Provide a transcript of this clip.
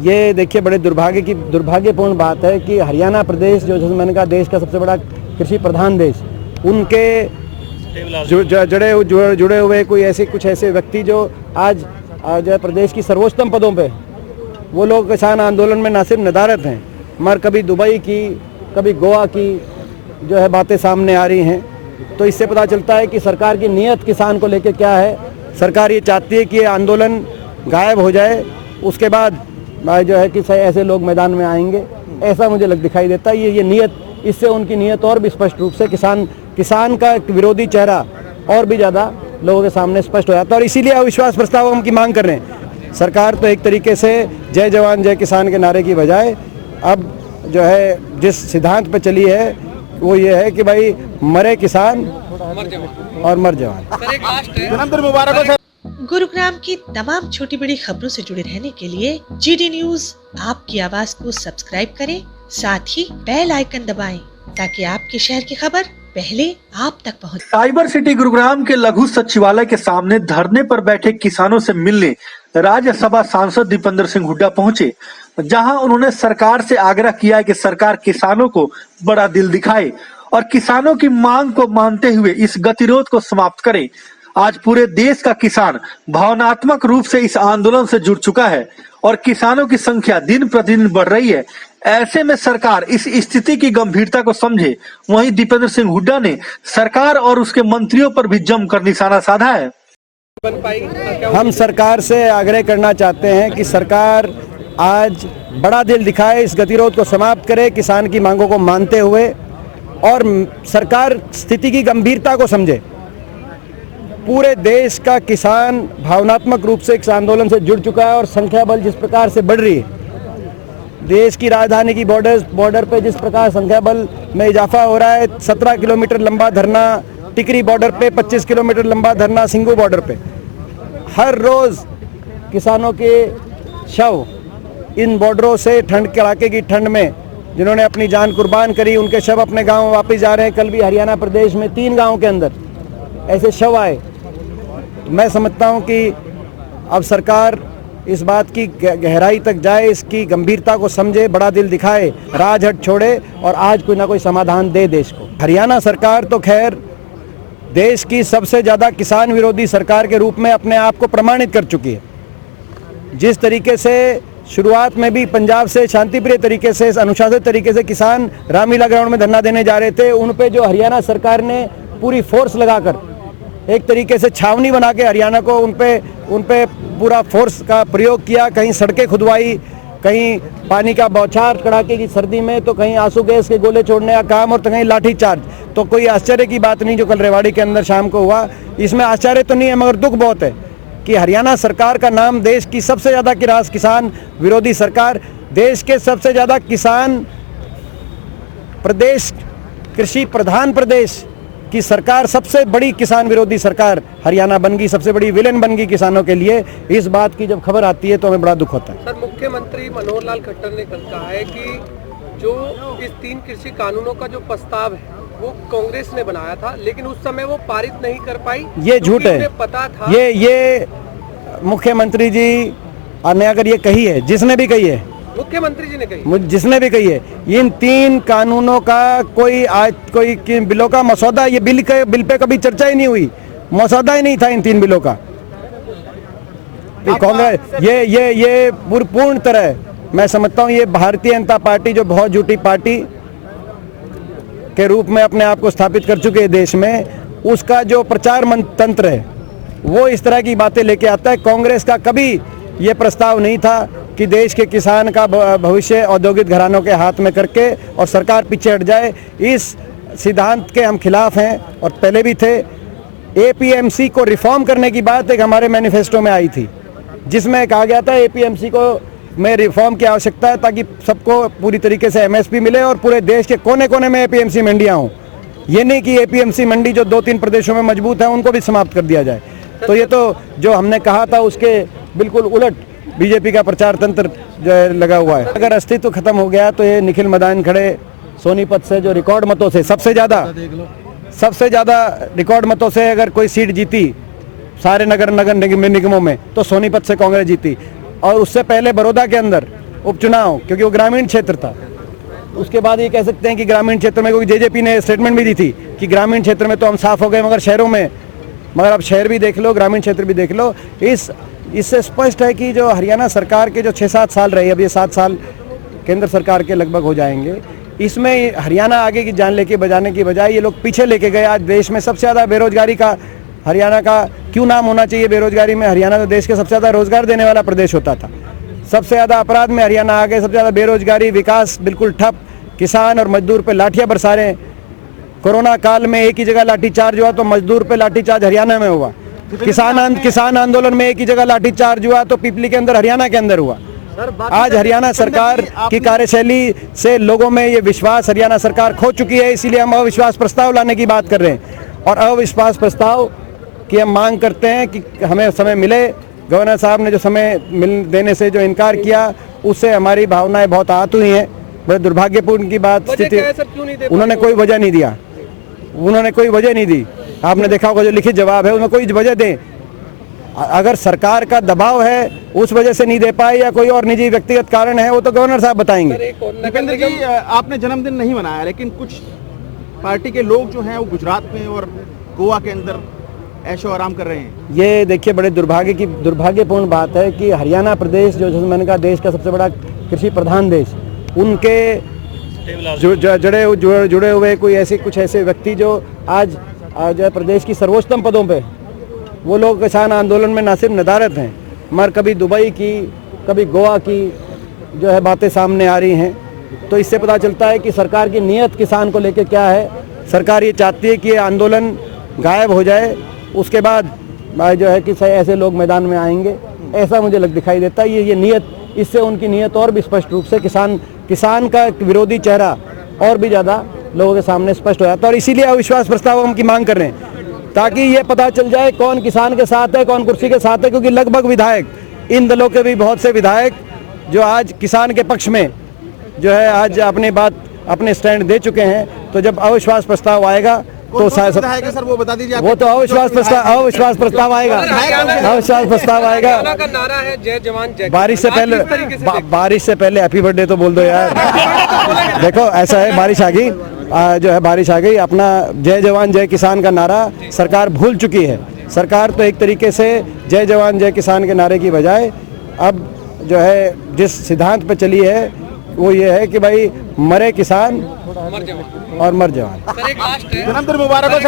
ये देखिए बड़े दुर्भाग्यपूर्ण बात है कि हरियाणा प्रदेश जो जैसे मैंने कहा देश का सबसे बड़ा कृषि प्रधान देश, उनके जुड़े हुए कुछ ऐसे व्यक्ति जो आज जो है प्रदेश की सर्वोच्चतम पदों पे, वो लोग किसान आंदोलन में ना सिर्फ नदारत हैं मगर कभी दुबई की कभी गोवा की जो है बातें सामने आ रही हैं। तो इससे पता चलता है कि सरकार की नीयत किसान को लेकर क्या है। सरकार ये चाहती है कि ये आंदोलन गायब हो जाए, उसके बाद जो है कि ऐसे लोग मैदान में आएंगे, ऐसा मुझे दिखाई देता है। ये नीयत, इससे उनकी नीयत और भी स्पष्ट रूप से किसान का विरोधी चेहरा और भी ज़्यादा लोगों के सामने स्पष्ट हो जाता है। और इसीलिए अविश्वास प्रस्ताव हम की मांग कर रहे हैं। सरकार तो एक तरीके से जय जवान जय किसान के नारे की बजाय अब जो है जिस सिद्धांत पे चली है वो ये है कि भाई मरे किसान और मर जवान। गुरुग्राम की तमाम छोटी बड़ी खबरों से जुड़े रहने के लिए GD न्यूज आपकी आवाज को सब्सक्राइब करें, साथ ही बेल आइकन दबाएं ताकि आपके शहर की खबर पहले आप तक पहुंचे। साइबर सिटी गुरुग्राम के लघु सचिवालय के सामने धरने पर बैठे किसानों से मिलने राज्यसभा सांसद दीपेंद्र सिंह हुड्डा पहुंचे, जहां उन्होंने सरकार से आग्रह किया कि सरकार किसानों को बड़ा दिल दिखाए और किसानों की मांग को मानते हुए इस गतिरोध को समाप्त करे। आज पूरे देश का किसान भावनात्मक रूप से इस आंदोलन से जुड़ चुका है और किसानों की संख्या दिन प्रतिदिन बढ़ रही है। ऐसे में सरकार इस स्थिति की गंभीरता को समझे। वहीं दीपेंद्र सिंह हुड्डा ने सरकार और उसके मंत्रियों पर भी जमकर निशाना साधा है। हम सरकार से आग्रह करना चाहते हैं कि सरकार आज बड़ा दिल दिखाए, इस गतिरोध को समाप्त करे, किसान की मांगों को मानते हुए, और सरकार स्थिति की गंभीरता को समझे। पूरे देश का किसान भावनात्मक रूप से इस आंदोलन से जुड़ चुका है और संख्या बल जिस प्रकार से बढ़ रही है, देश की राजधानी की बॉर्डर पे जिस प्रकार संख्या बल में इजाफा हो रहा है, 17 किलोमीटर लंबा धरना टिकरी बॉर्डर पे, 25 किलोमीटर लंबा धरना सिंगू बॉर्डर पे, हर रोज किसानों के शव इन बॉर्डरों से ठंड कड़ाके की ठंड में जिन्होंने अपनी जान कुर्बान करी, उनके शव अपने गांव वापस जा रहे हैं। कल भी हरियाणा प्रदेश में 3 गाँव के अंदर ऐसे शव आए। मैं समझता हूं कि अब सरकार इस बात की गहराई तक जाए, इसकी गंभीरता को समझे, बड़ा दिल दिखाए, राजहट छोड़े और आज कोई ना कोई समाधान दे देश को। हरियाणा सरकार तो खैर देश की सबसे ज़्यादा किसान विरोधी सरकार के रूप में अपने आप को प्रमाणित कर चुकी है। जिस तरीके से शुरुआत में भी पंजाब से शांतिप्रिय तरीके से, अनुशासित तरीके से किसान रामलीला ग्राउंड में धरना देने जा रहे थे, उन पे जो हरियाणा सरकार ने पूरी फोर्स लगाकर एक तरीके से छावनी बना के हरियाणा को उन पे पूरा फोर्स का प्रयोग किया। कहीं सड़कें खुदवाई, कहीं पानी का बौछार कड़ाके की सर्दी में, तो कहीं आंसू गैस के गोले छोड़ने का काम, और तो कहीं लाठी चार्ज। तो कोई आश्चर्य की बात नहीं जो कल रेवाड़ी के अंदर शाम को हुआ। इसमें आश्चर्य तो नहीं है मगर दुख बहुत है कि हरियाणा सरकार का नाम देश की सबसे ज़्यादा किसान विरोधी सरकार, देश के सबसे ज़्यादा किसान प्रदेश, कृषि प्रधान प्रदेश की सरकार, सबसे बड़ी किसान विरोधी सरकार हरियाणा बन गई, सबसे बड़ी विलेन बन गई किसानों के लिए। इस बात की जब खबर आती है तो हमें बड़ा दुख होता है। सर, मुख्यमंत्री मनोहर लाल खट्टर ने कल कहा है कि जो इस 3 कृषि कानूनों का जो प्रस्ताव है वो कांग्रेस ने बनाया था, लेकिन उस समय वो पारित नहीं कर पाई। ये झूठ है, पता था। ये मुख्यमंत्री जी ने अगर ये कही है, जिसने भी कही है, मुख्यमंत्री जी ने कही, जिसने भी कही है, इन 3 कानूनों का कोई बिलों का मसौदा, ये बिल पे कभी चर्चा ही नहीं हुई, मसौदा ही नहीं था इन 3 बिलों का। कांग्रेस ये पूर्ण तरह मैं समझता हूँ ये भारतीय जनता पार्टी जो बहुत झूठी पार्टी के रूप में अपने आप को स्थापित कर चुके हैं देश में, उसका जो प्रचार तंत्र है वो इस तरह की बातें लेके आता है। कांग्रेस का कभी ये प्रस्ताव नहीं था कि देश के किसान का भविष्य औद्योगिक घरानों के हाथ में करके और सरकार पीछे हट जाए। इस सिद्धांत के हम खिलाफ हैं और पहले भी थे। APMC को रिफॉर्म करने की बात एक हमारे मैनिफेस्टो में आई थी, जिसमें कहा गया था APMC को में रिफॉर्म की आवश्यकता है ताकि सबको पूरी तरीके से MSP मिले और पूरे देश के कोने कोने में APMC मंडियाँ हों। ये नहीं कि APMC मंडी जो 2-3 प्रदेशों में मजबूत है उनको भी समाप्त कर दिया जाए। तो ये तो जो हमने कहा था उसके बिल्कुल उलट बीजेपी का प्रचार तंत्र जो है लगा हुआ है। अगर अस्तित्व खत्म हो गया तो ये निखिल मदान खड़े सोनीपत से जो रिकॉर्ड मतों से सबसे ज़्यादा रिकॉर्ड मतों से अगर कोई सीट जीती सारे नगर निगमों में, तो सोनीपत से कांग्रेस जीती। और उससे पहले बड़ौदा के अंदर उपचुनाव, क्योंकि वो ग्रामीण क्षेत्र था। उसके बाद ये कह सकते हैं कि ग्रामीण क्षेत्र में, क्योंकि जेजेपी ने स्टेटमेंट भी दी थी कि ग्रामीण क्षेत्र में तो हम साफ हो गए, मगर शहरों में, मगर अब शहर भी देख लो, ग्रामीण क्षेत्र भी देख लो। इससे स्पष्ट है कि जो हरियाणा सरकार के जो 6-7 साल रहे, अब ये 7 साल केंद्र सरकार के लगभग हो जाएंगे, इसमें हरियाणा आगे की जान लेके बजाने की बजाय ये लोग पीछे लेके गए। आज देश में सबसे ज़्यादा बेरोजगारी का हरियाणा का क्यों नाम होना चाहिए बेरोजगारी में? हरियाणा तो देश के सबसे ज़्यादा रोजगार देने वाला प्रदेश होता था। सबसे ज़्यादा अपराध में हरियाणा आ गए, सबसे ज़्यादा बेरोजगारी, विकास बिल्कुल ठप, किसान और मजदूर पे लाठियाँ बरसा रहे हैं। कोरोना काल में एक ही जगह लाठीचार्ज हुआ तो मजदूर पे लाठीचार्ज हरियाणा में हुआ। किसान आंदोलन में एक ही जगह लाठीचार्ज हुआ तो पिपली के अंदर, हरियाणा के अंदर हुआ। आज हरियाणा सरकार की कार्यशैली से लोगों में ये विश्वास हरियाणा सरकार खो चुकी है, इसीलिए हम अविश्वास प्रस्ताव लाने की बात कर रहे हैं। और अविश्वास प्रस्ताव की हम मांग करते हैं कि हमें समय मिले। गवर्नर साहब ने जो समय देने से जो इनकार किया, उससे हमारी भावनाएं बहुत आहत हुई हैं। बड़े दुर्भाग्यपूर्ण की बात स्थिति, उन्होंने कोई वजह नहीं दिया, उन्होंने कोई वजह नहीं दी। आपने देखा होगा जो लिखित जवाब है उसमें कोई वजह दें। अगर सरकार का दबाव है उस वजह से नहीं दे पाए या कोई और निजी व्यक्तिगत कारण है, वो तो गवर्नर साहब बताएंगे। दीपेंद्र जी, आपने जन्मदिन नहीं मनाया, लेकिन कुछ पार्टी के लोग जो हैं वो गुजरात में और गोवा के अंदर ऐशो आराम कर रहे हैं। ये देखिए, बड़े दुर्भाग्यपूर्ण बात है कि हरियाणा प्रदेश जो, जैसे मैंने कहा, देश का सबसे बड़ा कृषि प्रधान देश, उनके जुड़े हुए कुछ ऐसे व्यक्ति जो आज जो है प्रदेश की सर्वोच्चतम पदों पे, वो लोग किसान आंदोलन में ना सिर्फ नदारत हैं, मगर कभी दुबई की, कभी गोवा की जो है बातें सामने आ रही हैं। तो इससे पता चलता है कि सरकार की नीयत किसान को लेकर क्या है। सरकार ये चाहती है कि ये आंदोलन गायब हो जाए, उसके बाद जो है कि ऐसे लोग मैदान में आएंगे, ऐसा मुझे दिखाई देता है। ये नीयत, इससे उनकी नीयत और भी स्पष्ट रूप से किसान का विरोधी चेहरा और भी ज़्यादा लोगों के सामने स्पष्ट हो जाता है। और इसीलिए अविश्वास प्रस्ताव हम की मांग कर रहे हैं, ताकि ये पता चल जाए कौन किसान के साथ है, कौन कुर्सी के साथ है। क्योंकि लगभग विधायक, इन दलों के भी बहुत से विधायक जो आज किसान के पक्ष में जो है आज अपने स्टैंड दे चुके हैं। तो जब अविश्वास प्रस्ताव आएगा तो सर वो बता दीजिए। वो तो अविश्वास प्रस्ताव आएगा, अविश्वास प्रस्ताव आएगा। नारा है जय जवान जय। बारिश से पहले हैप्पी बर्थडे तो बोल दो यार। देखो ऐसा है, बारिश आ गई, अपना जय जवान जय किसान का नारा सरकार भूल चुकी है। सरकार तो एक तरीके से जय जवान जय किसान के नारे की बजाय अब जो है जिस सिद्धांत पे चली है वो ये है कि भाई मरे किसान और मर जवान। जन्मदिन मुबारक हो।